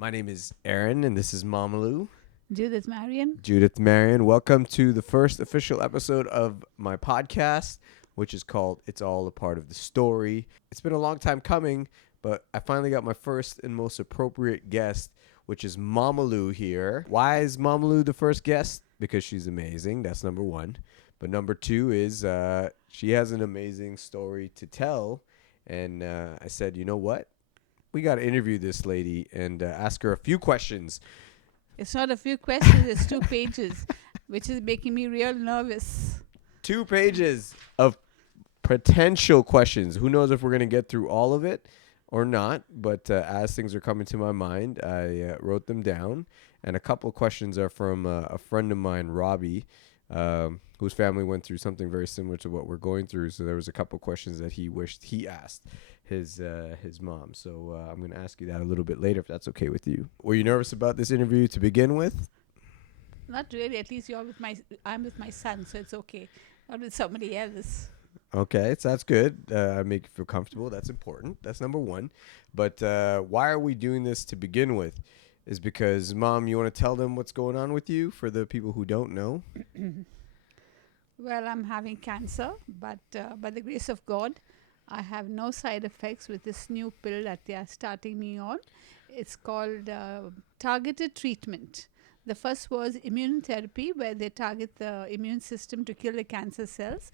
My name is Aaron, and this is Mamalu. Judith Marion. Judith Marion, welcome to the first official episode of my podcast, which is called It's All a Part of the Story. It's been a long time coming, but I finally got my first and most appropriate guest, which is Mamalu here. Why is Mamalu the first guest? Because she's amazing. That's number one. But number two is she has an amazing story to tell. And I said, you know what? We got to interview this lady and ask her a few questions. It's not a few questions, it's 2 pages, which is making me real nervous. 2 pages of potential questions. Who knows if we're going to get through all of it or not, but as things are coming to my mind, I wrote them down. And a couple of questions are from a friend of mine, Robbie, whose family went through something very similar to what we're going through. So there was a couple of questions that he wished he asked his mom. So I'm going to ask you that a little bit later, if that's okay with you. Were you nervous about this interview to begin with? Not really, at least I'm with my son, so it's okay. Not with somebody else. Okay, so that's good. I make you feel comfortable. That's important. That's number one. But why are we doing this to begin with? Is because, Mom, you want to tell them what's going on with you for the people who don't know? Well, I'm having cancer, but by the grace of God, I have no side effects with this new pill that they are starting me on. It's called targeted treatment. The first was immunotherapy, where they target the immune system to kill the cancer cells.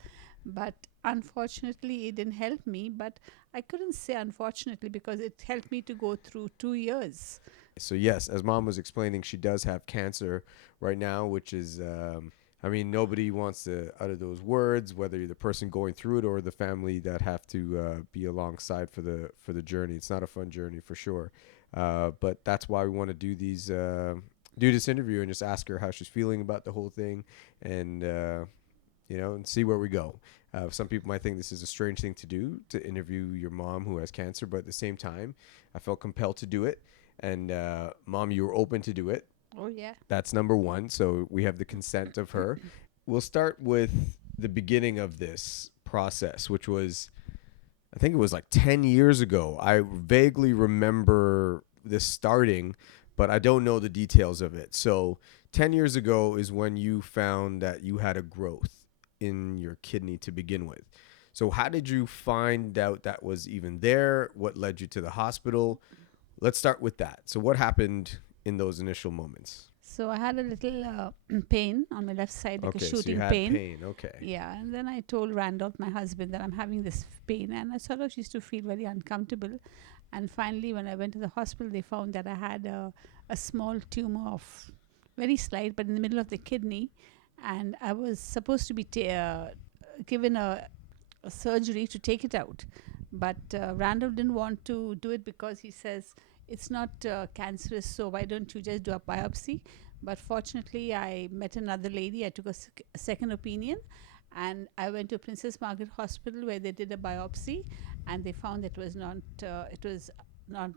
But unfortunately, it didn't help me. But I couldn't say unfortunately because it helped me to go through 2 years. So, yes, as Mom was explaining, she does have cancer right now, which is, nobody wants to utter those words, whether you're the person going through it or the family that have to be alongside for the journey. It's not a fun journey for sure. But that's why we want to do this interview and just ask her how she's feeling about the whole thing and, and see where we go. Some people might think this is a strange thing to do, to interview your mom who has cancer, but at the same time, I felt compelled to do it. And Mom, you were open to do it. Oh, yeah. That's number one. So we have the consent of her. We'll start with the beginning of this process, which was, I think it was like 10 years ago. I vaguely remember this starting, but I don't know the details of it. So 10 years ago is when you found that you had a growth in your kidney to begin with. So how did you find out that was even there? What led you to the hospital? Let's start with that. So what happened in those initial moments? So I had a little pain on my left side, like a Okay, so you shooting had pain. pain. Okay. Yeah, and then I told Randolph, my husband, that I'm having this pain, and I sort of used to feel very uncomfortable. And finally, when I went to the hospital, they found that I had a small tumor of very slight, but in the middle of the kidney, and I was supposed to be given a surgery to take it out. But Randolph didn't want to do it because he says it's not cancerous, so why don't you just do a biopsy? But fortunately, I met another lady. I took a second opinion, and I went to Princess Margaret Hospital where they did a biopsy, and they found it was not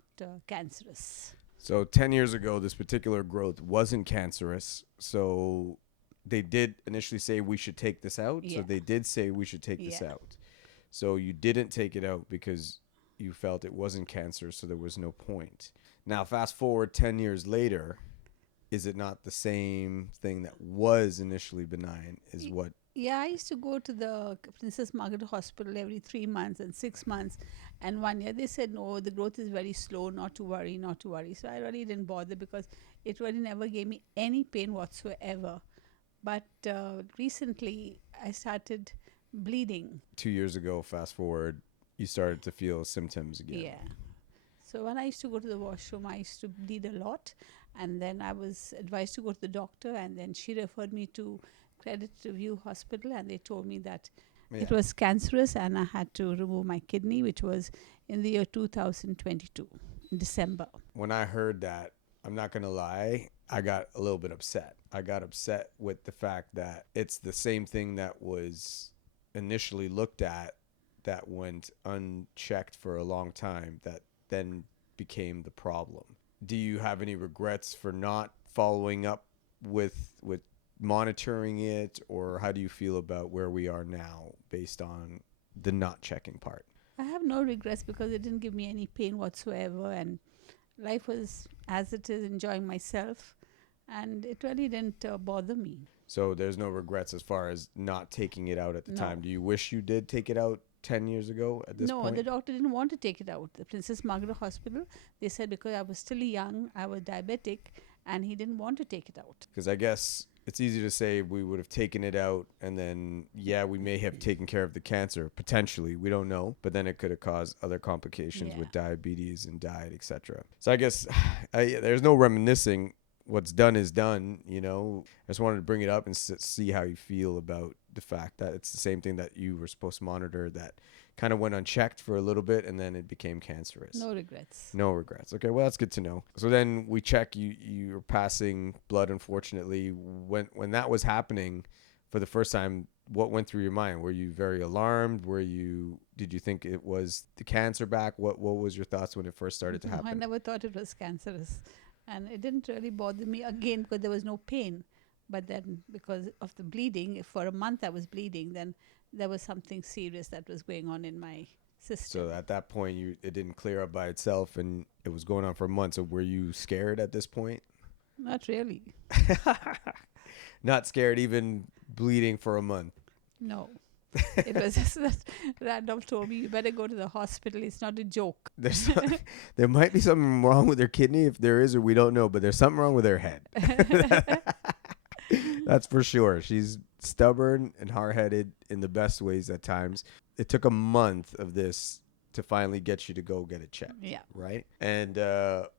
cancerous. So 10 years ago, this particular growth wasn't cancerous. So they did initially say we should take this out. Yeah. So they did say we should take this Yeah. out. So you didn't take it out because you felt it wasn't cancer, so there was no point. Now, fast forward 10 years later, is it not the same thing that was initially benign? Is what? Yeah, I used to go to the Princess Margaret Hospital every 3 months and 6 months. And 1 year they said, no, the growth is very slow, not to worry, not to worry. So I really didn't bother because it really never gave me any pain whatsoever. But recently I started bleeding. 2 years ago, fast forward, you started to feel symptoms again. Yeah. So when I used to go to the washroom, I used to bleed a lot. And then I was advised to go to the doctor. And then she referred me to Credit Review Hospital. And they told me that it was cancerous and I had to remove my kidney, which was in the year 2022, in December. When I heard that, I'm not going to lie, I got a little bit upset. I got upset with the fact that it's the same thing that was initially looked at that went unchecked for a long time that then became the problem. Do you have any regrets for not following up with monitoring it, or how do you feel about where we are now based on the not checking part? I have no regrets because it didn't give me any pain whatsoever, and life was as it is, enjoying myself, and it really didn't bother me. So there's no regrets as far as not taking it out at the time. No. Do you wish you did take it out 10 years ago at this No, the point? doctor didn't want to take it out. The Princess Margaret Hospital, they said because I was still young, I was diabetic, and he didn't want to take it out. Because I guess it's easy to say we would have taken it out and then, yeah, we may have taken care of the cancer, potentially. We don't know. But then it could have caused other complications Yeah. with diabetes and diet, etc. So I guess there's no reminiscing. What's done is done, you know. I just wanted to bring it up and see how you feel about the fact that it's the same thing that you were supposed to monitor that kind of went unchecked for a little bit and then it became cancerous. No regrets. No regrets. Okay, well that's good to know. So then we check you're passing blood, unfortunately. When that was happening for the first time, what went through your mind? Were you very alarmed? Did you think it was the cancer back? What was your thoughts when it first started to No, I happen? never thought it was cancerous. And it didn't really bother me again because there was no pain. But then, because of the bleeding, if for a month I was bleeding, then there was something serious that was going on in my system. So at that point it didn't clear up by itself and it was going on for months. So were you scared at this point? Not really. Not scared, even bleeding for a month. No. It was just that Randolph told me, you better go to the hospital. It's not a joke. There might be something wrong with her kidney. If there is, or we don't know, but there's something wrong with her head. That's for sure. She's stubborn and hard-headed in the best ways at times. It took a month of this to finally get you to go get it checked. Yeah. Right? And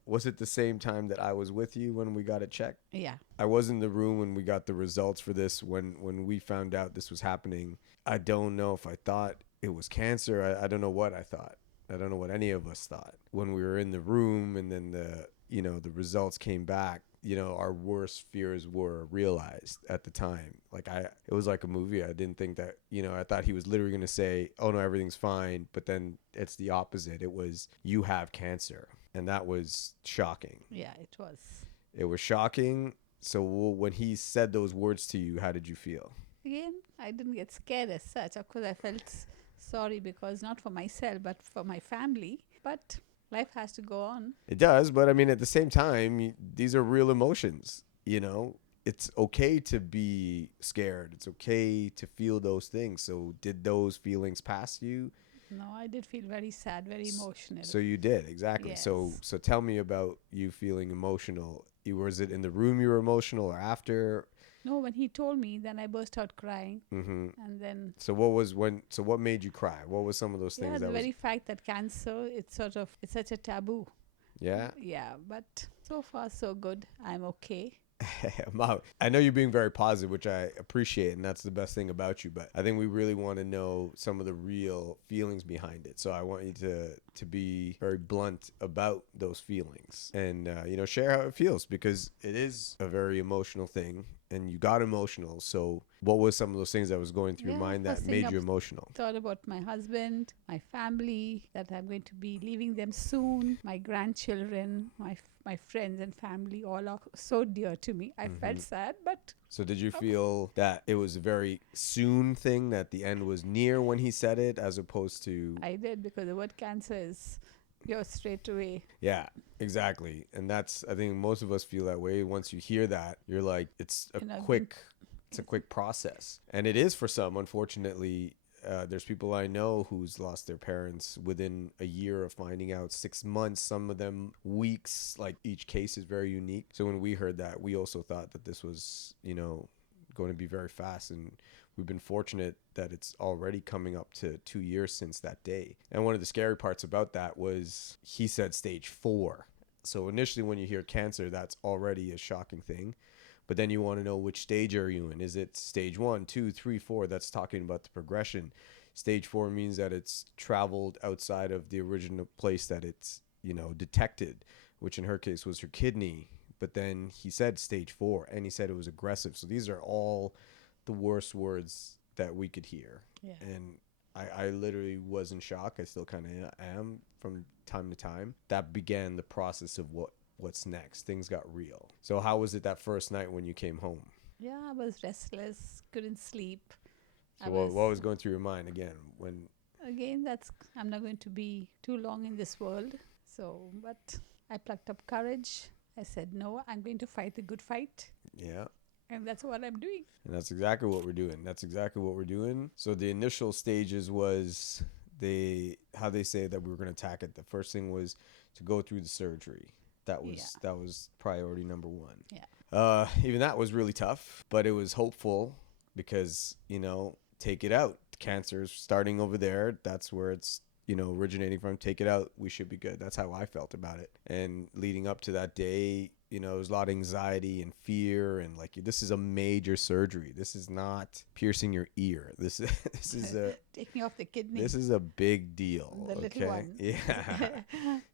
was it the same time that I was with you when we got it checked? Yeah. I was in the room when we got the results for this, when we found out this was happening. I don't know if I thought it was cancer. I don't know what I thought. I don't know what any of us thought. When we were in the room and then the results came back, our worst fears were realized at the time. It was like a movie. I didn't think that, I thought he was literally going to say, oh no, everything's fine. But then it's the opposite. It was, you have cancer. And that was shocking. Yeah, it was. It was shocking. So when he said those words to you, how did you feel? Again, I didn't get scared as such. Of course, I felt sorry because not for myself, but for my family. But life has to go on. It does, but I mean, at the same time, these are real emotions. It's okay to be scared. It's okay to feel those things. So did those feelings pass you? No, I did feel very sad, very emotional. So you did, exactly. Yes. So tell me about you feeling emotional. Was it in the room you were emotional or after? No, when he told me, then I burst out crying. Mm-hmm. And then, So what made you cry? What was some of those things yeah, the that was, very fact that cancer, it's such a taboo. yeah? Yeah, but so far so good. I'm okay. Mom, I know you're being very positive, which I appreciate, and that's the best thing about you. But I think we really want to know some of the real feelings behind it. So I want you to be very blunt about those feelings, and share how it feels, because it is a very emotional thing, and you got emotional. So what was some of those things that was going through your mind that first thing made you emotional? thought about my husband, my family, that I'm going to be leaving them soon, my grandchildren, my friends and family, all are so dear to me. I felt sad, but So did you feel that it was a very soon thing, that the end was near when he said it, as opposed to... I did, because the word cancer is you're straight away. Yeah, exactly. And that's, I think most of us feel that way. Once you hear that, you're like, it's a quick process. And it is for some, unfortunately. There's people I know who's lost their parents within a year of finding out, 6 months, some of them weeks. Like, each case is very unique. So when we heard that, we also thought that this was, going to be very fast. And we've been fortunate that it's already coming up to 2 years since that day. And one of the scary parts about that was he said stage 4. So initially when you hear cancer, that's already a shocking thing. But then you want to know, which stage are you in? Is it stage 1, 2, 3, 4? That's talking about the progression. Stage 4 means that it's traveled outside of the original place that it's, detected, which in her case was her kidney. But then he said stage 4, and he said it was aggressive. So these are all the worst words that we could hear. Yeah. And I literally was in shock. I still kind of am from time to time. That began the process of what's next. Things got real. So how was it that first night when you came home? Yeah, I was restless, couldn't sleep. So what was going through your mind again when... Again, I'm not going to be too long in this world. So, but I plucked up courage. I said, no, I'm going to fight the good fight. Yeah. And that's what I'm doing. And that's exactly what we're doing. That's exactly what we're doing. So the initial stages was how they say that we were going to attack it. The first thing was to go through the surgery. That was priority number one. Yeah. Even that was really tough, but it was hopeful because, take it out. Cancer's starting over there. That's where it's, originating from. Take it out. We should be good. That's how I felt about it. And leading up to that day, there was a lot of anxiety and fear, and like, this is a major surgery. This is not piercing your ear. This is a taking off the kidney. This is a big deal. The little one. Yeah.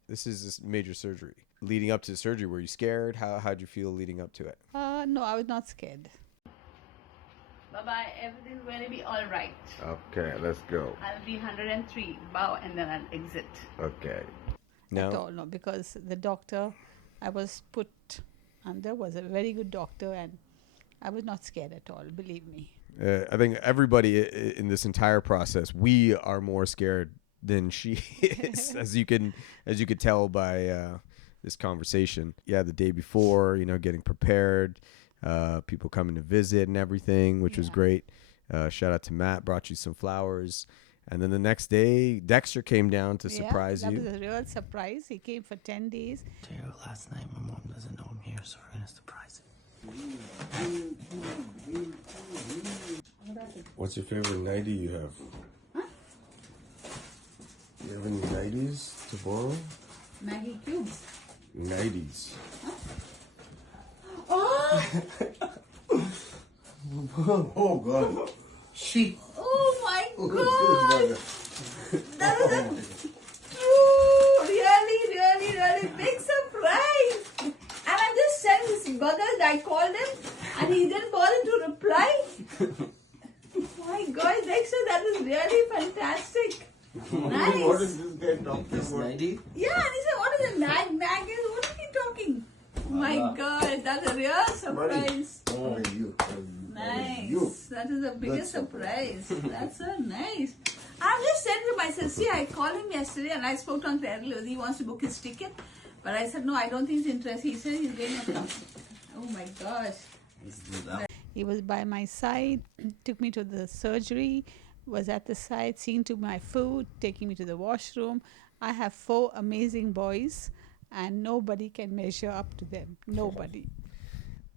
This is a major surgery. Leading up to the surgery, were you scared? How'd you feel leading up to it? No, I was not scared. Bye-bye. Everything's going to be all right. Okay, let's go. I'll be 103. Bow, and then I'll exit. Okay. At all, no, because the doctor I was put under was a very good doctor, and I was not scared at all, believe me. I think everybody in this entire process, we are more scared than she is, as you could tell by this conversation. Yeah, the day before, getting prepared, people coming to visit and everything, which was great. Shout out to Matt, brought you some flowers. And then the next day, Dexter came down to surprise you. That was a real surprise. He came for 10 days. Tell you last night, my mom doesn't know I'm here, so we're going to surprise it. What's your favorite nightie you have? Huh? You have any nighties to borrow? Maggie cubes. Nighties. Huh? Oh! Oh, God. She. Oh my God! That was a true, really big surprise. And I just sent his brother, I called him, and he didn't bother to reply. My God, Dexter, that is really fantastic. Nice. What is this guy talking about? Yeah, and he said, what is it, Mag is? What is he talking? My God, that's a real surprise. Oh, you. Nice. That is the biggest surprise. That's so nice. I'm just saying to myself, see, I called him yesterday and I spoke to Uncle Errol. He wants to book his ticket. But I said, no, I don't think he's interested. He said he's going to come. Oh my gosh. He was by my side, took me to the surgery, was at the side, seeing to my food, taking me to the washroom. I have 4 amazing boys and nobody can measure up to them. Nobody.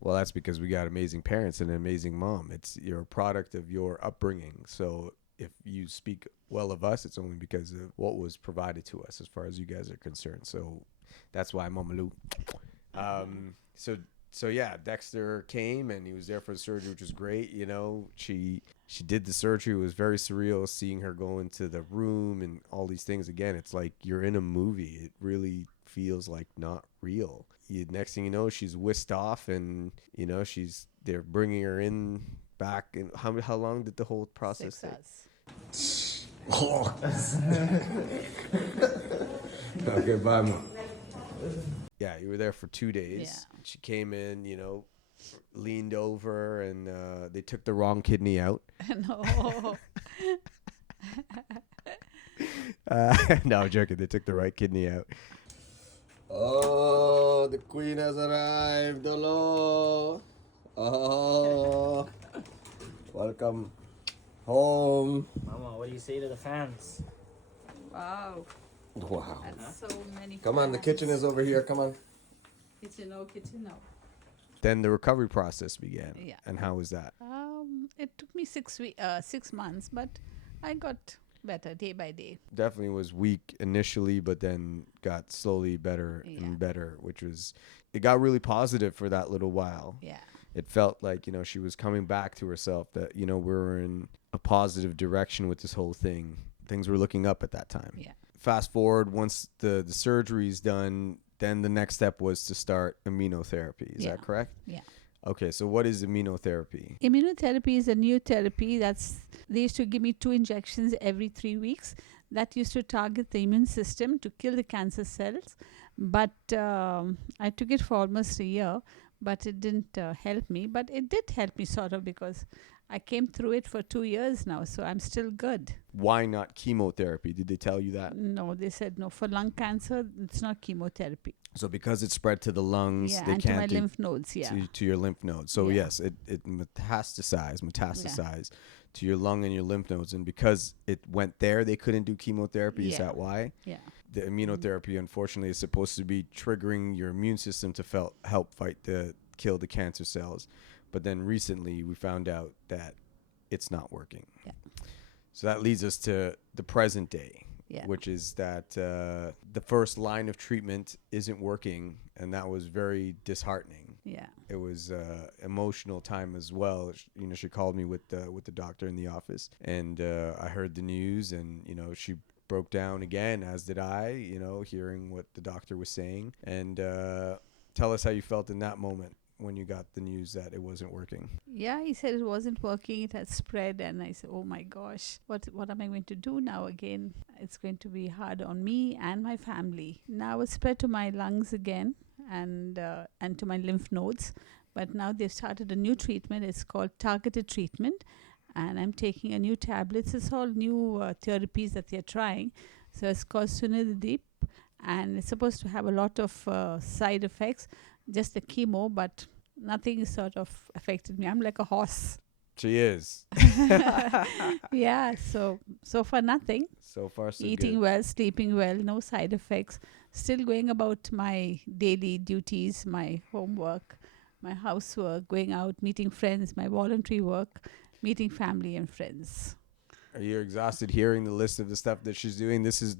Well, that's because we got amazing parents and an amazing mom. You're a product of your upbringing. So if you speak well of us, it's only because of what was provided to us as far as you guys are concerned. So that's why Mama Lou. So yeah, Dexter came and he was there for the surgery, which was great. She did the surgery. It was very surreal seeing her go into the room and all these things. Again, it's like you're in a movie. It really feels like not real. Next thing you know, she's whisked off, and they're bringing her in back. And how long did the whole process take? Oh. Okay, bye, Mom. Yeah, you were there for 2 days. Yeah. She came in, leaned over, and they took the wrong kidney out. No. No, I'm joking. They took the right kidney out. Oh, the queen has arrived. Hello. Oh, welcome home. Mama, what do you say to the fans? Wow. Wow. That's so many. Come on, the kitchen is over here. Come on. Kitchen no. Then the recovery process began. Yeah. And how was that? It took me 6 months, but I got better day by day. Definitely was weak initially, but then got slowly better and better, it got really positive for that little while. Yeah. It felt like, she was coming back to herself, that, we were in a positive direction with this whole thing. Things were looking up at that time. Yeah. Fast forward, once the surgery's done, then the next step was to start immunotherapy. Is that correct? Yeah. Okay, so what is immunotherapy? Immunotherapy is a new therapy they used to give me 2 injections every 3 weeks. That used to target the immune system to kill the cancer cells. But I took it for almost a year, but it didn't help me. But it did help me sort of, because I came through it for 2 years now, so I'm still good. Why not chemotherapy? Did they tell you that? No, they said no. For lung cancer, it's not chemotherapy. So because it spread to the lungs, Yeah, they and to my can't do lymph nodes. Yeah. to your lymph nodes. So Yeah. yes, it metastasized to your lung and your lymph nodes, and because it went there, they couldn't do chemotherapy. Is Yeah. that why? Yeah. The immunotherapy, unfortunately, is supposed to be triggering your immune system to help kill the cancer cells, but then recently we found out that it's not working. Yeah. So that leads us to the present day. Yeah. Which is that the first line of treatment isn't working, and that was very disheartening. Yeah. It was emotional time as well. She called me with the doctor in the office, and I heard the news, and she broke down again, as did I. Hearing what the doctor was saying, and tell us how you felt in that moment when you got the news that it wasn't working. Yeah, he said it wasn't working. It had spread, and I said, "Oh my gosh, what am I going to do now again? It's going to be hard on me and my family." Now it's spread to my lungs again, and to my lymph nodes. But now they've started a new treatment. It's called targeted treatment, and I'm taking a new tablets. It's all new therapies that they're trying. So it's called Sunidip, and it's supposed to have a lot of side effects. Just the chemo, but nothing sort of affected me. I'm like a horse. She is. Yeah, so far nothing. So far, so Eating good. well, sleeping well, no side effects. Still going about my daily duties, my homework, my housework, going out, meeting friends, my voluntary work, meeting family and friends. Are you exhausted hearing the list of the stuff that she's doing? This is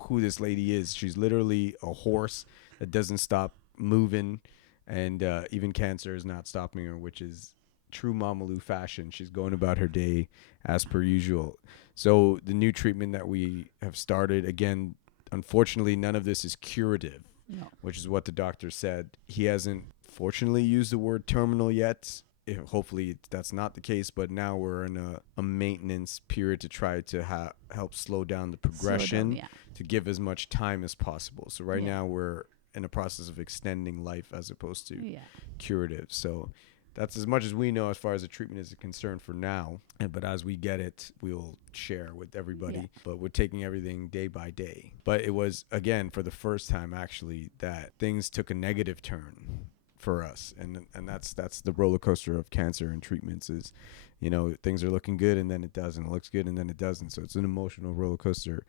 who this lady is. She's literally a horse that doesn't stop moving, and even cancer is not stopping her, which is true Mamalu fashion. She's going about her day as per usual. So the new treatment that we have started, again, unfortunately, none of this is curative, No. which is what the doctor said. He hasn't, fortunately, used the word terminal yet. Hopefully that's not the case, but now we're in a maintenance period to try to help slow down the progression, yeah. to give as much time as possible. So right Yeah. now we're in a process of extending life as opposed to Yeah. curative. So that's as much as we know as far as the treatment is concerned for now. But as we get it, we'll share with everybody. Yeah. But we're taking everything day by day. But it was, again, for the first time, actually, that things took a negative turn for us. And that's the roller coaster of cancer and treatments is, things are looking good and then it doesn't. It looks good and then it doesn't. So it's an emotional roller coaster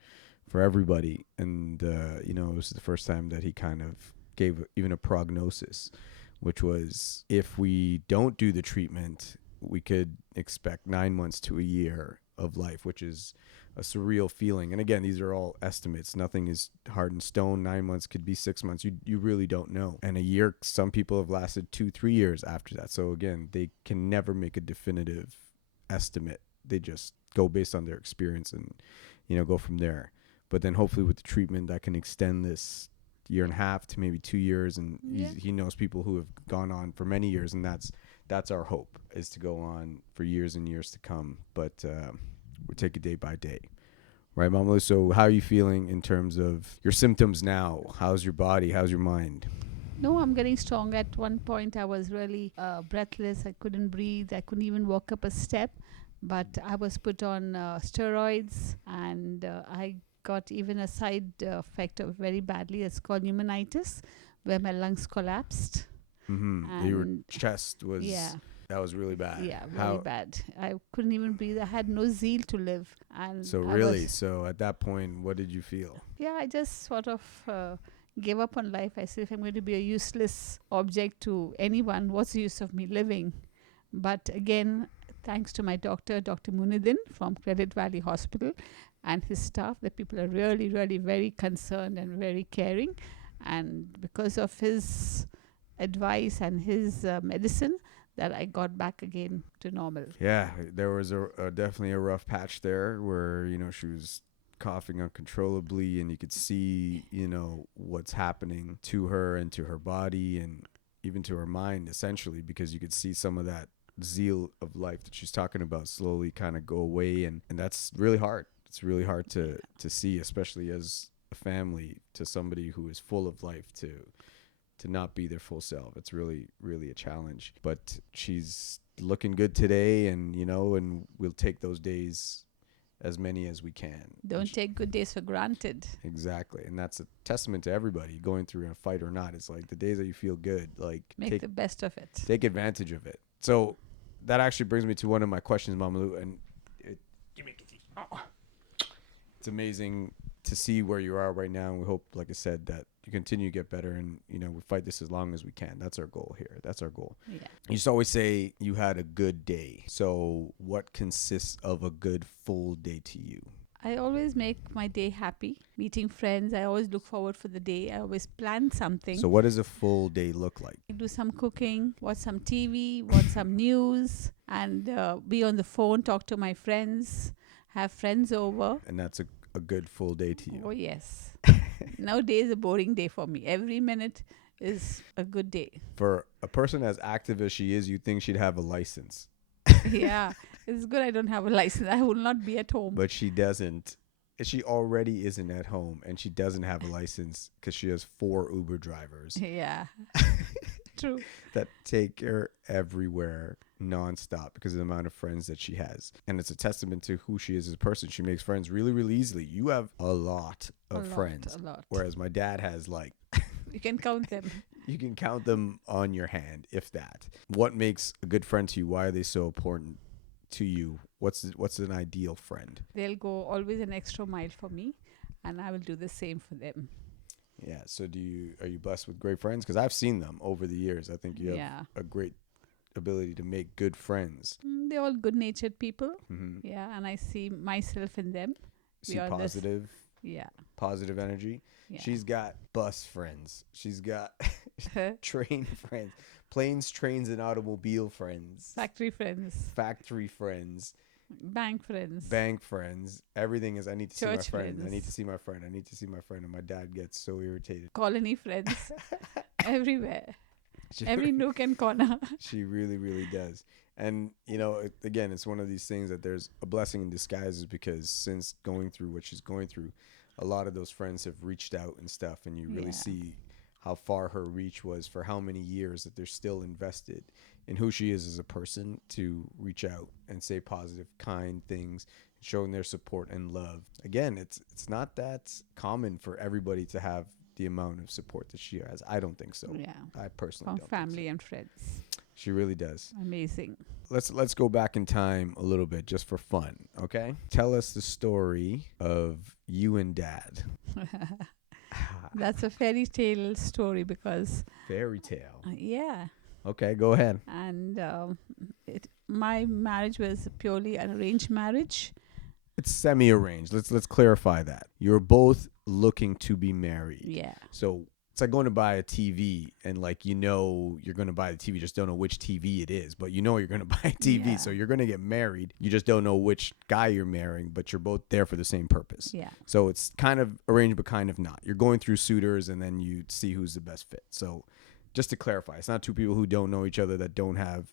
for everybody. And, it was the first time that he kind of gave even a prognosis, which was if we don't do the treatment, we could expect 9 months to a year of life, which is a surreal feeling. And again, these are all estimates. Nothing is hard in stone. 9 months could be 6 months. You really don't know. And a year, some people have lasted 2-3 years after that. So again, they can never make a definitive estimate. They just go based on their experience and, go from there. But then hopefully with the treatment that can extend this year and a half to maybe 2 years. And he knows people who have gone on for many years. And that's our hope, is to go on for years and years to come. But we take it day by day. Right, Mamalu? So how are you feeling in terms of your symptoms now? How's your body? How's your mind? No, I'm getting strong. At one point, I was really breathless. I couldn't breathe. I couldn't even walk up a step. But I was put on steroids, and I got even a side effect of very badly. It's called pneumonitis, where my lungs collapsed. Mm-hmm. Your chest was... Yeah. That was really bad. Yeah, very bad. I couldn't even breathe. I had no zeal to live. And so so at that point, what did you feel? Yeah, I just sort of gave up on life. I said, if I'm going to be a useless object to anyone, what's the use of me living? But again, thanks to my doctor, Dr. Munidin from Credit Valley Hospital, and his staff, the people are really, really very concerned and very caring. And because of his advice and his medicine, that I got back again to normal. Yeah, there was definitely a rough patch there where, she was coughing uncontrollably, and you could see, what's happening to her and to her body and even to her mind, essentially, because you could see some of that zeal of life that she's talking about slowly kind of go away. And that's really hard. It's really hard to see, especially as a family, to somebody who is full of life, to not be their full self. It's really, really a challenge. But she's looking good today, and and we'll take those days, as many as we can. Don't take good days for granted. Exactly. And that's a testament to everybody going through a fight or not. It's like the days that you feel good, like Make the best of it. take advantage of it. So that actually brings me to one of my questions, Mama Lou, and it's amazing to see where you are right now, and we hope, like I said, that you continue to get better, and we fight this as long as we can. That's our goal here. That's our goal. Yeah. You used to always say you had a good day. So what consists of a good full day to you? I always make my day happy. Meeting friends. I always look forward for the day. I always plan something. So what does a full day look like? Do some cooking, watch some TV, watch some news, and be on the phone, talk to my friends, have friends over. And that's a good full day to you. Oh, yes. Nowadays, a boring day for me. Every minute is a good day. For a person as active as she is, you'd think she'd have a license. Yeah, it's good I don't have a license. I will not be at home. But she doesn't. She already isn't at home, and she doesn't have a license because she has 4 Uber drivers Yeah, true. that take her everywhere nonstop because of the amount of friends that she has. And it's a testament to who she is as a person. She makes friends really, really easily. You have a lot of friends, A lot. whereas my dad has like You can count them. you can count them on your hand, if that. What makes a good friend to you? Why are they so important to you? What's an ideal friend? They'll go always an extra mile for me, and I will do the same for them. Yeah. So are you blessed with great friends? Because I've seen them over the years. I think you have a great ability to make good friends. They're all good-natured people. Mm-hmm. Yeah, and I see myself in them. See We are this- positive Yeah. positive energy. Yeah. She's got bus friends. She's got train friends, planes, trains, and automobile friends, Factory friends, factory friends, bank friends. bank friends. Everything is, I need to see my Church friend. I friends. need to see my friend. I need to see my friend. And my dad gets so irritated. Colony friends. Everywhere. She, Every nook and corner. she really, really does. And, again, it's one of these things that there's a blessing in disguise, is because since going through what she's going through, a lot of those friends have reached out and stuff. And you really see how far her reach was for how many years, that they're still invested in who she is as a person, to reach out and say positive, kind things, showing their support and love. Again, it's not that common for everybody to have the amount of support that she has. I don't think so. Yeah. I personally From don't family think so. and friends. She really does. Amazing. Let's go back in time a little bit just for fun, okay? Tell us the story of you and Dad. That's a fairy tale story because, Fairy tale. yeah. Okay, go ahead. And my marriage was purely an arranged marriage. It's semi-arranged. Let's clarify that. You're both looking to be married. Yeah. So it's like going to buy a TV, and you're going to buy the TV, just don't know which TV it is, but you're going to buy a TV. Yeah. So you're going to get married. You just don't know which guy you're marrying, but you're both there for the same purpose. Yeah. So it's kind of arranged, but kind of not. You're going through suitors, and then you see who's the best fit. So just to clarify, it's not two people who don't know each other, that don't have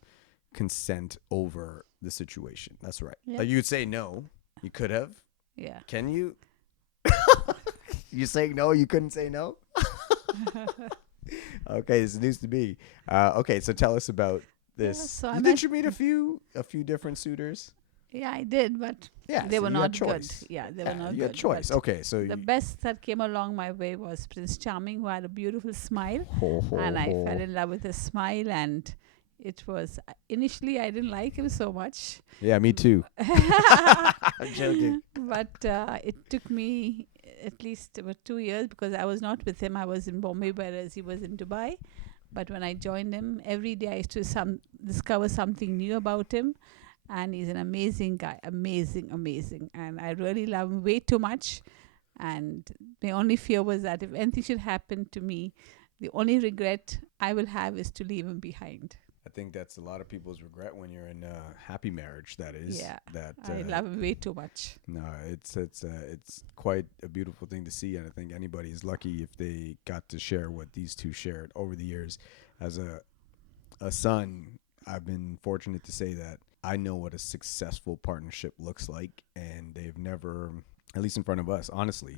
consent over the situation. That's right. Yeah. Like, you could say no. You could have. Yeah. Can you? You saying no? You couldn't say no? Okay, this is news to me. Okay, so tell us about this. Yeah, so I Did met- you meet a few different suitors? Yeah, I did, but Yeah, they so were you had not good. choice. Yeah, they were not You good. had choice. but Okay, so The best that came along my way was Prince Charming, who had a beautiful smile. And I fell in love with his smile, and it was, initially I didn't like him so much. Yeah, me too. I'm joking. But it took me at least about 2 years, because I was not with him. I was in Bombay, whereas he was in Dubai. But when I joined him, every day I used to discover something new about him. And he's an amazing guy. Amazing, amazing. And I really love him way too much. And my only fear was that if anything should happen to me, the only regret I will have is to leave him behind. I think that's a lot of people's regret when you're in a happy marriage. That is. Yeah, That I love him way too much. No, it's quite a beautiful thing to see, and I think anybody is lucky if they got to share what these two shared over the years. As a son, I've been fortunate to say that I know what a successful partnership looks like, and they've never, at least in front of us, honestly,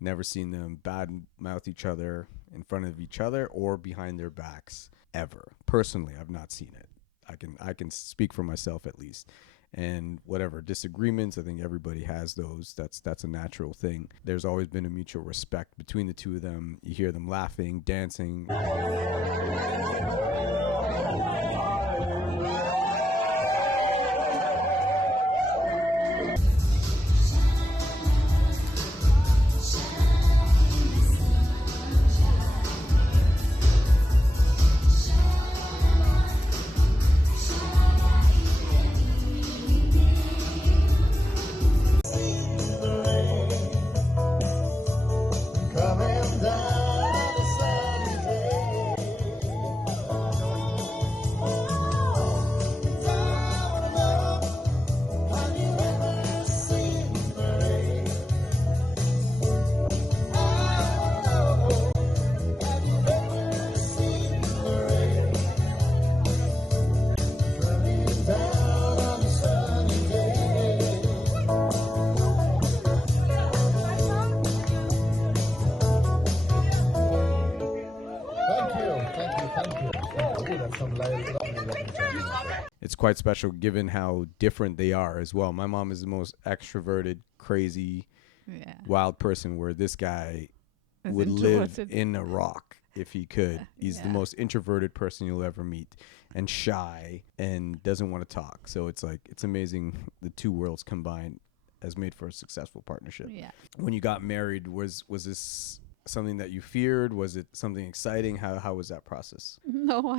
never seen them bad mouth each other in front of each other or behind their backs ever. Personally, I've not seen it. I can speak for myself at least. And whatever disagreements, I think everybody has those. That's a natural thing. There's always been a mutual respect between the two of them. You hear them laughing, dancing. It's quite special given how different they are as well. My mom is the most extroverted, crazy, wild person, where this guy would live in a rock if he could. He's the most introverted person you'll ever meet, and shy, and doesn't want to talk. So it's like, it's amazing the two worlds combined has made for a successful partnership. Yeah. When you got married, was this something that you feared? Was it something exciting? How was that process? No,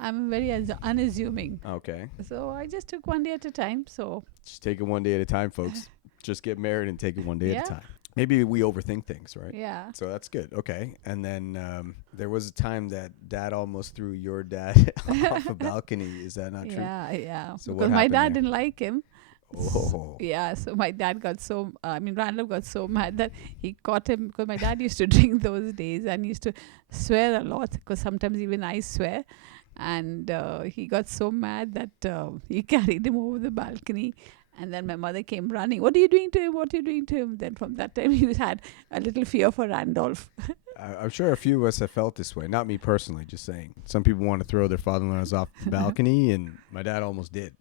I'm very unassuming. Okay. So I just took one day at a time. So Just take it one day at a time, folks. Just get married and take it one day at a time. Maybe we overthink things, right? yeah. So that's good. Okay. And then there was a time that dad almost threw your dad off a balcony. Is that not true? Yeah. So what because my happened dad there? didn't like him. Oh. Yeah, so my dad got Randall got so mad that he caught him, because my dad used to drink those days and used to swear a lot, because sometimes even I swear. And he got so mad that he carried him over the balcony. And then my mother came running. What are you doing to him? What are you doing to him? Then from that time, he had a little fear for Randolph. I'm sure a few of us have felt this way. Not me personally, just saying. Some people want to throw their father-in-laws off the balcony, and my dad almost did.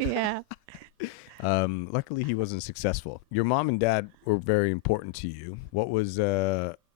Yeah. Luckily, he wasn't successful. Your mom and dad were very important to you. What was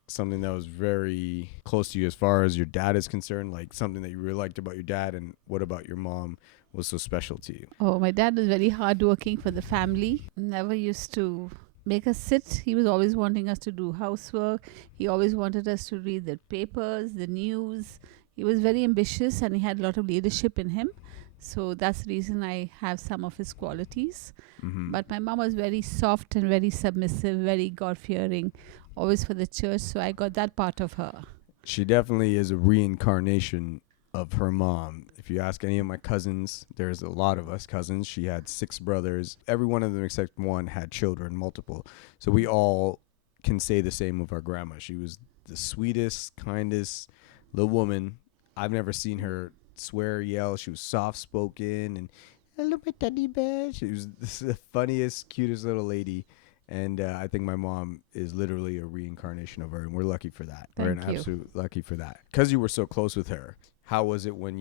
something that was very close to you as far as your dad is concerned? Like something that you really liked about your dad, and what about your mom was so special to you? Oh, my dad was very hardworking for the family. Never used to make us sit. He was always wanting us to do housework. He always wanted us to read the papers, the news. He was very ambitious, and he had a lot of leadership in him. So that's the reason I have some of his qualities. Mm-hmm. But my mom was very soft and very submissive, very God-fearing, always for the church. So I got that part of her. She definitely is a reincarnation of her mom. If you ask any of my cousins, there's a lot of us cousins. She had 6 brothers. Every one of them except one had children, multiple. So we all can say the same of our grandma. She was the sweetest, kindest little woman. I've never seen her swear, yell. She was soft-spoken and hello, my teddy bear. She was the funniest, cutest little lady. And I think my mom is literally a reincarnation of her, and we're lucky for that. We're Thank you. absolute lucky for that. Because you were so close with her, how was it when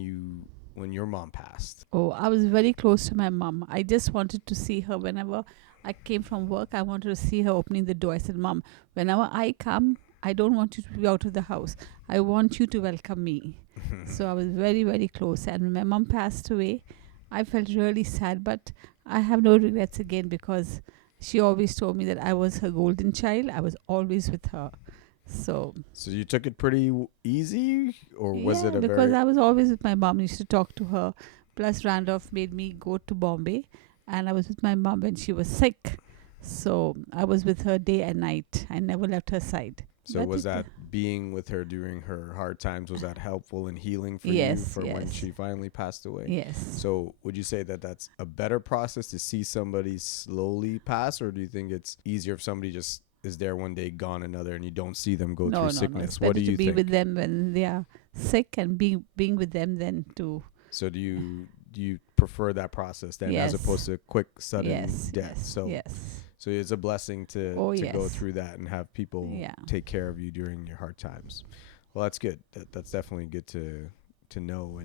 your mom passed? Oh, I was very close to my mom. I just wanted to see her whenever I came from work. I wanted to see her opening the door. I said, Mom, whenever I come, I don't want you to be out of the house. I want you to welcome me. So I was very, very close. And when my mom passed away, I felt really sad. But I have no regrets again, because she always told me that I was her golden child. I was always with her. So you took it pretty easy, or was it a because very... I was always with my mom. I used to talk to her. Plus, Randolph made me go to Bombay, and I was with my mom when she was sick. So I was with her day and night. I never left her side. So But was that being with her during her hard times, was that helpful and healing for you Yes, for when yes. she finally passed away? Yes. So would you say that that's a better process to see somebody slowly pass, or do you think it's easier if somebody just is there one day, gone another, and you don't see them go through sickness? It's What better do you to be think? with them when they are sick, and being with them then to... So do you prefer that process then, as Yes. opposed to quick sudden Yes, death? yes, So yes. so it's a blessing to Oh, go yes. through that and have people Yeah. take care of you during your hard times. Well, that's good. That's definitely good to know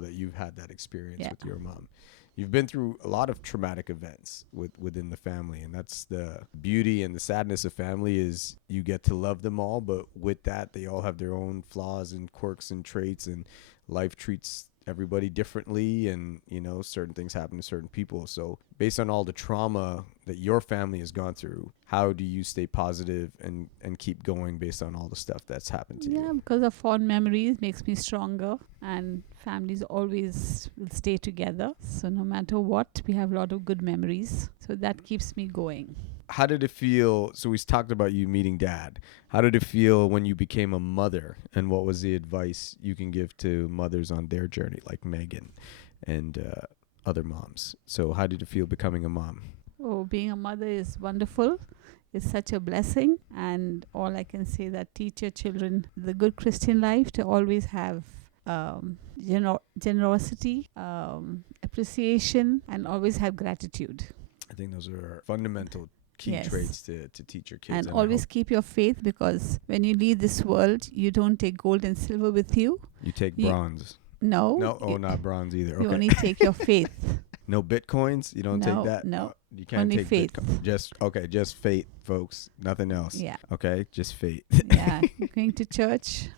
that you've had that experience Yeah. with your mom. You've been through a lot of traumatic events within the family, and that's the beauty and the sadness of family is you get to love them all, but with that, they all have their own flaws and quirks and traits, and life treats everybody differently, and certain things happen to certain people. So based on all the trauma that your family has gone through, how do you stay positive and keep going based on all the stuff that's happened to Yeah, you? because of fond memories makes me stronger, and families always will stay together. So no matter what, we have a lot of good memories. So that keeps me going. How did it feel? So we talked about you meeting dad. How did it feel when you became a mother, and what was the advice you can give to mothers on their journey, like Megan and other moms? So how did it feel becoming a mom? Oh, being a mother is wonderful. It's such a blessing, and all I can say that teach your children the good Christian life to always have generosity, appreciation, and always have gratitude. I think those are fundamental key Yes. traits to teach your kids. And I always hope keep your faith, because when you leave this world, you don't take gold and silver with you. you take you- bronze. No. No, not bronze either. You Okay. only take your faith. No bitcoins. You don't No, take that. no. You can't Only take faith. Bitcoin. Just faith, folks. Nothing else. Yeah. Okay, just faith. Yeah. Going to church,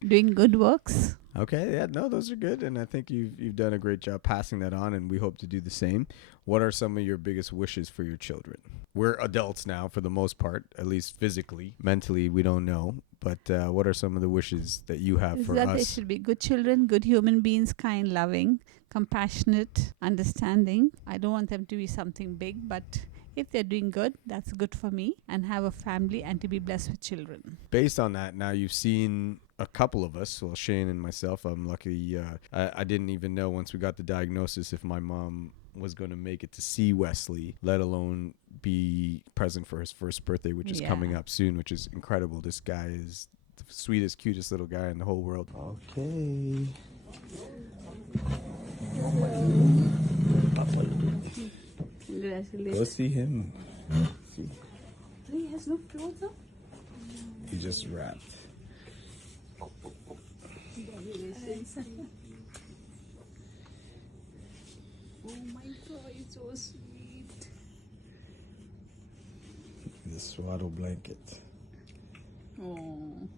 doing good works. Okay, yeah, no, those are good, and I think you've done a great job passing that on, and we hope to do the same. What are some of your biggest wishes for your children? We're adults now, for the most part, at least physically. Mentally, we don't know, but what are some of the wishes that you have Is for that they us? should be good children, good human beings, kind, loving, compassionate, understanding. I don't want them to be something big, but if they're doing good, that's good for me, and have a family and to be blessed with children. Based on that, now you've seen a couple of us, well, Shane and myself. I'm lucky. I didn't even know once we got the diagnosis if my mom was going to make it to see Wesley, let alone be present for his first birthday, which is coming up soon, which is incredible. This guy is the sweetest, cutest little guy in the whole world. Okay. Go see him. See. He has no clothes on? He just wrapped. Oh my God, it's so sweet. The swaddle blanket. Oh.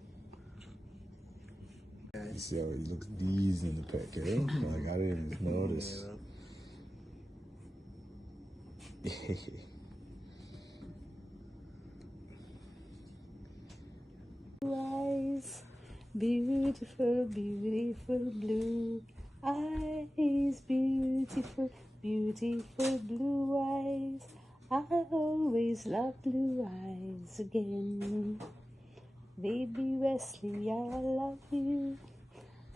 You see how he looks D's in the pic, eh? Like, I didn't even notice. Eyes, beautiful, beautiful blue eyes, beautiful, beautiful blue eyes. I always love blue eyes again. Baby Wesley, I love you.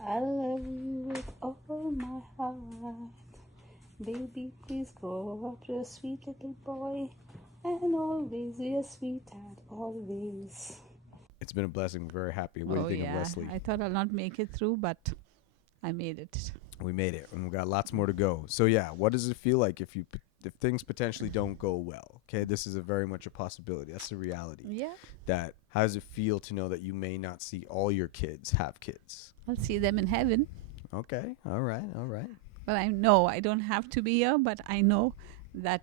I love you with all my heart. Baby, please grow up a sweet little boy, and always be a sweetheart, always. It's been a blessing. We're very happy. What do you think of Wesley? I thought I'll not make it through, but I made it. We made it, and we've got lots more to go. So yeah, what does it feel like if things potentially don't go well? Okay, this is a very much a possibility. That's the reality. Yeah. That how does it feel to know that you may not see all your kids have kids? I'll see them in heaven. Okay, all right. But I know I don't have to be here, but I know that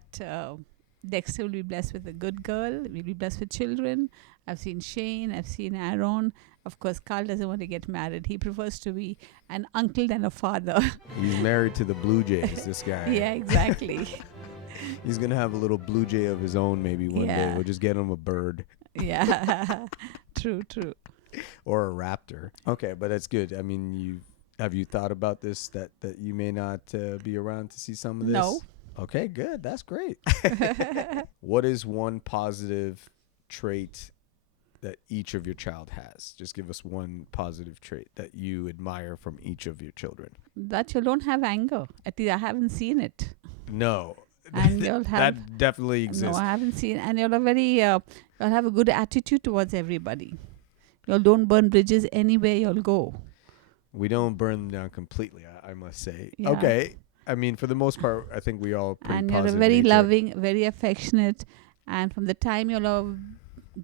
Dexter will be blessed with a good girl. We'll be blessed with children. I've seen Shane. I've seen Aaron. Of course, Carl doesn't want to get married. He prefers to be an uncle than a father. He's married to the Blue Jays, this guy. Yeah, exactly. He's going to have a little Blue Jay of his own maybe one day. Yeah. We'll just get him a bird Yeah. True. or a raptor. Okay, but that's good. I mean, have you thought about this, that you may not be around to see some of this? No. Okay, good. That's great. What is one positive trait that each of your child has? Just give us one positive trait that you admire from each of your children. That you don't have anger. At least I haven't seen it. No. And you'll have... that definitely No, exists. I haven't seen. And you'll you'll have a good attitude towards everybody. You don't burn bridges anywhere you'll go. We don't burn them down completely, I must say. Yeah. Okay. I mean, for the most part, I think we all pretty And you're a positive very nature. loving, very affectionate. And from the time you're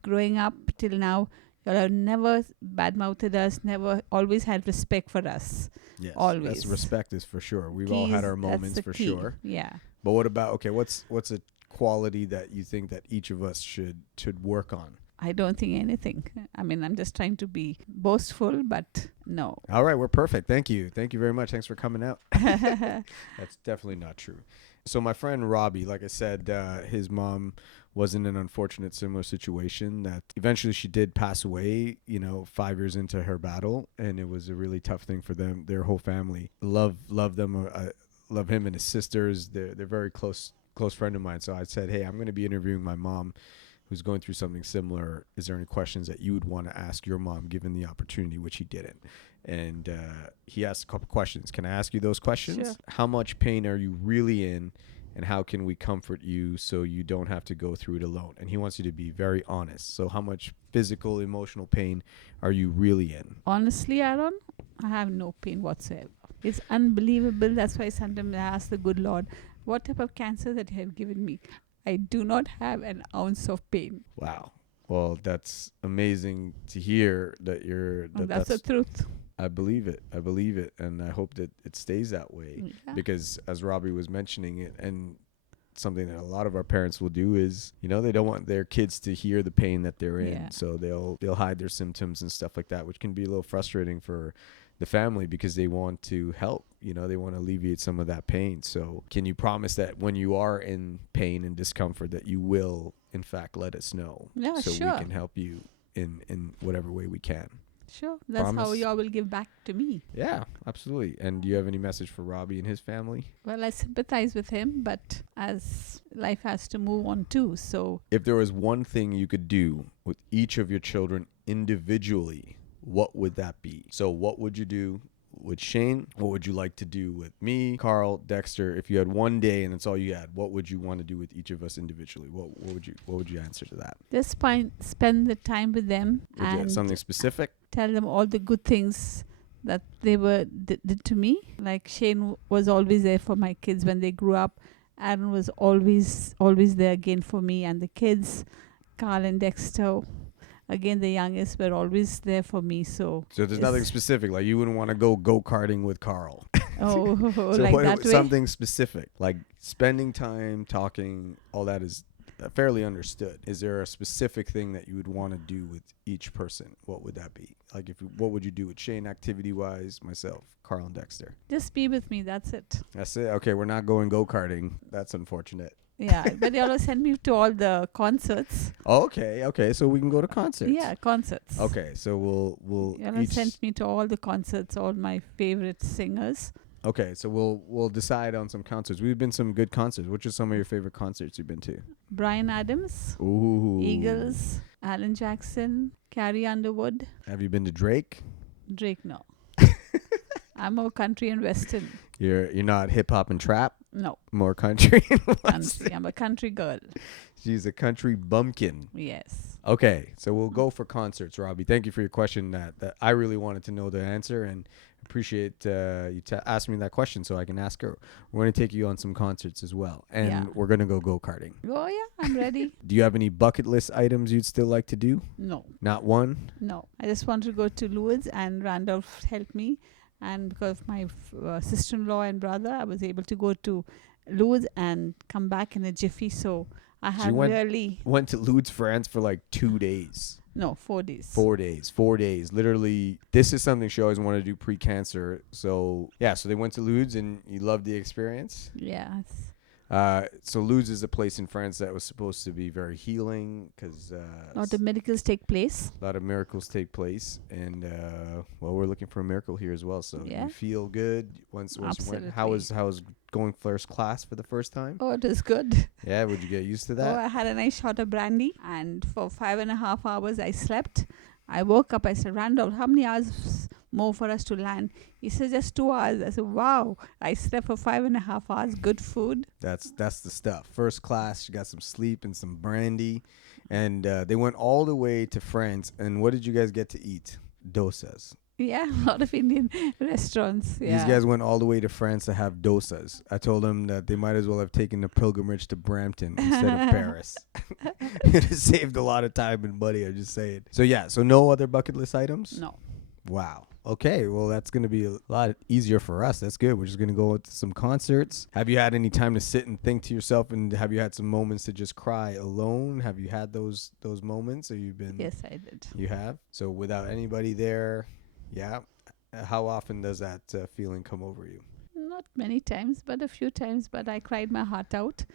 growing up till now, Y'all have never badmouthed us, never, always had respect for us. Yes, that's Always. respect is for sure. We've all had Keys, our that's moments the for key. sure. Yeah. But what about, okay, what's a quality that you think that each of us should work on? I don't think anything. I mean, I'm just trying to be boastful, but no. All right, we're perfect. Thank you. Thank you very much. Thanks for coming out. That's definitely not true. So my friend Robbie, like I said, his mom was in an unfortunate similar situation that eventually she did pass away, 5 years into her battle. And it was a really tough thing for them, their whole family. Love them. Love him and his sisters. They're very close friend of mine. So I said, hey, I'm going to be interviewing my mom who's going through something similar. Is there any questions that you would want to ask your mom given the opportunity, which he didn't? And he asked a couple questions. Can I ask you those questions? Sure. How much pain are you really in? And how can we comfort you so you don't have to go through it alone? And he wants you to be very honest. So how much physical, emotional pain are you really in? Honestly, Aaron, I have no pain whatsoever. It's unbelievable. That's why sometimes I ask the good Lord, what type of cancer that you have given me? I do not have an ounce of pain. Wow. Well, that's amazing to hear that And that's the truth. I believe it. And I hope that it stays that way. Yeah. Because as Robbie was mentioning it, and something that a lot of our parents will do is, they don't want their kids to hear the pain that they're in. Yeah. So they'll hide their symptoms and stuff like that, which can be a little frustrating for the family because they want to help, they want to alleviate some of that pain. So can you promise that when you are in pain and discomfort that you will in fact let us know? Yeah, so sure. we can help you in whatever way we can. Sure. That's how Promise? y'all will give back to me. Yeah, absolutely. And do you have any message for Robbie and his family? Well, I sympathize with him, but as life has to move on too, so If there was one thing you could do with each of your children individually, what would that be? So what would you do with Shane? What would you like to do with me, Carl, Dexter? If you had one day and it's all you had, what would you want to do with each of us individually? What would you answer to that? just spend the time with them Would you have and something specific? tell them all the good things that they did to me. Like Shane was always there for my kids when they grew up. Aaron was always there again for me, and the kids, Carl and Dexter, again the youngest, were always there for me. So There's nothing specific. Like you wouldn't want to go go-karting with Carl. so So like that way. something specific, like spending time, talking, all that is fairly understood. Is there a specific thing that you would want to do with each person? What would that be? Like what would you do with Shane activity-wise, myself, Carl and Dexter? Just be with me. That's it. That's it. Okay, we're not going go-karting. That's unfortunate. Yeah, but they always send me to all the concerts. Okay. So we can go to concerts. Yeah, concerts. Okay, so we'll They always each. sent me to all the concerts, all my favorite singers. Okay, so we'll decide on some concerts. We've been some good concerts. Which are some of your favorite concerts you've been to? Brian Adams, Ooh. Eagles, Alan Jackson, Carrie Underwood, Have you been to Drake? Drake. No, I'm more country and western. You're not hip hop and trap. No, More country. country. I'm a country girl. She's a country bumpkin. Yes. Okay, so we'll go for concerts, Robbie. Thank you for your question. That I really wanted to know the answer, and appreciate you asking me that question so I can ask her. We're going to take you on some concerts as well, and Yeah. we're going to go karting. Oh yeah, I'm ready. Do you have any bucket list items you'd still like to do? No, Not one. no. I just want to go to Lourdes, and Randolph helped me. And because of my sister-in-law and brother, I was able to go to Lourdes and come back in a jiffy. So I So had you really went to Lourdes, France for like 2 days. no 4 days. 4 days. 4 days. Literally, this is something she always wanted to do pre-cancer. So yeah, so they went to Lourdes, and you loved the experience. Yes. So Lourdes is a place in France that was supposed to be very healing because A lot of miracles take place. a lot of miracles take place, and well, we're looking for a miracle here as well. So Yeah. you feel good once you went. Absolutely. How was going first class for the first time? Oh, it was good. Yeah, would you get used to Oh, that? I had a nice shot of brandy, and for 5.5 hours I slept. I woke up. I said, Randolph, how many hours more for us to land? He said, just 2 hours. I said, wow. I slept for 5.5 hours. Good food. That's the stuff. First class, you got some sleep and some brandy, and they went all the way to France. And what did you guys get to eat? Dosas. Yeah, a lot of Indian restaurants. These Yeah. guys went all the way to France to have dosas. I told them that they might as well have taken the pilgrimage to Brampton instead of Paris. It has saved a lot of time and money, I'm just saying. So yeah, so no other bucket list items? No. Wow. Okay, well that's going to be a lot easier for us. That's good. We're just going to go to some concerts. Have you had any time to sit and think to yourself, and have you had some moments to just cry alone? Have you had those moments, or you've been? Yes, I did. You have? So without anybody there, yeah. How often does that feeling come over you? Not many times, but a few times. But I cried my heart out.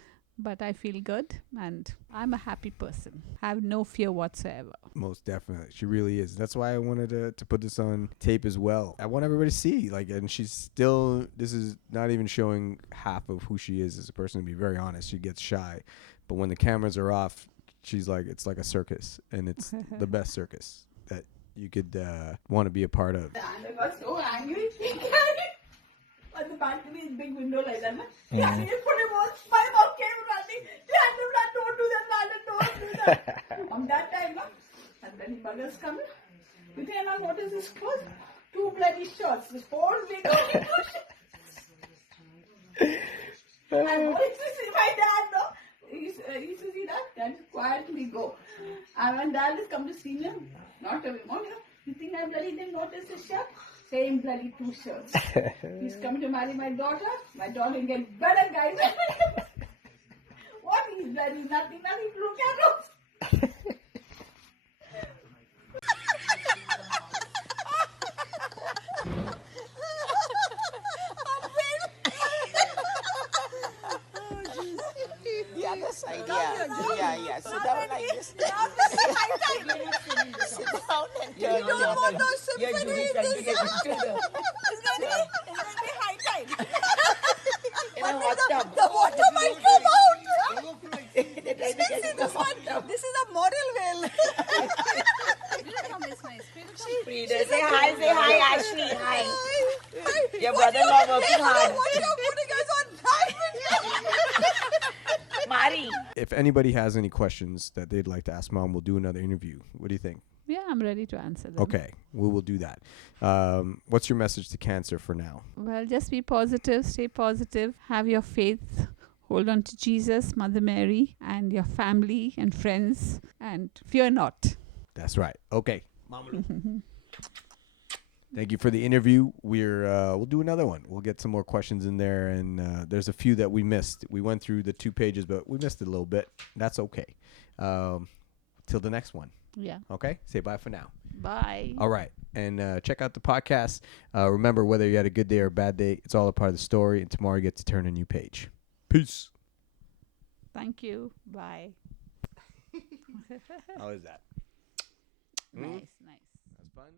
But I feel good, and I'm a happy person. I have no fear whatsoever. Most definitely. She really is. That's why I wanted to put this on tape as well. I want everybody to see, like, and she's still, this is not even showing half of who she is as a person, to be very honest. She gets shy. But when the cameras are off, she's like, it's like a circus, and it's the best circus that you could want to be a part of. I got so angry. On the balcony is big window like that. Yeah, he just put him on. My mom came running. Yeah, don't do that, Madam, don't do that. From that time, and then the buggers coming. You think now what is this clothes? 2 bloody shots. The spores they go. And what is this? My dad, no? He used to see that. Then quietly go. And when dad is come to see him, not a mom, you think I bloody didn't notice his shirt? Same bloody 2 shirts. He's coming to marry my daughter. My daughter gets better guys. What is bloody nothing to look at. The other side, yeah. Sit down like this. Sit down and turn. You don't want no sympathy. It's going to be high tide. In a hot tub. The water might come out. This is a model whale. Frida, say hi, Ashley. Hi. Your brother-in-law working hard. What you're putting us on time. Mari. If anybody has any questions that they'd like to ask Mom, we'll do another interview. What do you think? Yeah, I'm ready to answer them. Okay, we will do that. What's your message to cancer for now? Well, just be positive, stay positive, have your faith, hold on to Jesus, Mother Mary, and your family and friends, and fear not. That's right. Okay. Thank you for the interview. We'll do another one. We'll get some more questions in there, and there's a few that we missed. We went through the 2 pages, but we missed it a little bit. That's okay. Till the next one. Yeah. Okay? Say bye for now. Bye. All right. And check out the podcast. Remember, whether you had a good day or a bad day, it's all a part of the story, and tomorrow you get to turn a new page. Peace. Thank you. Bye. How is that? Nice, nice. That's fun.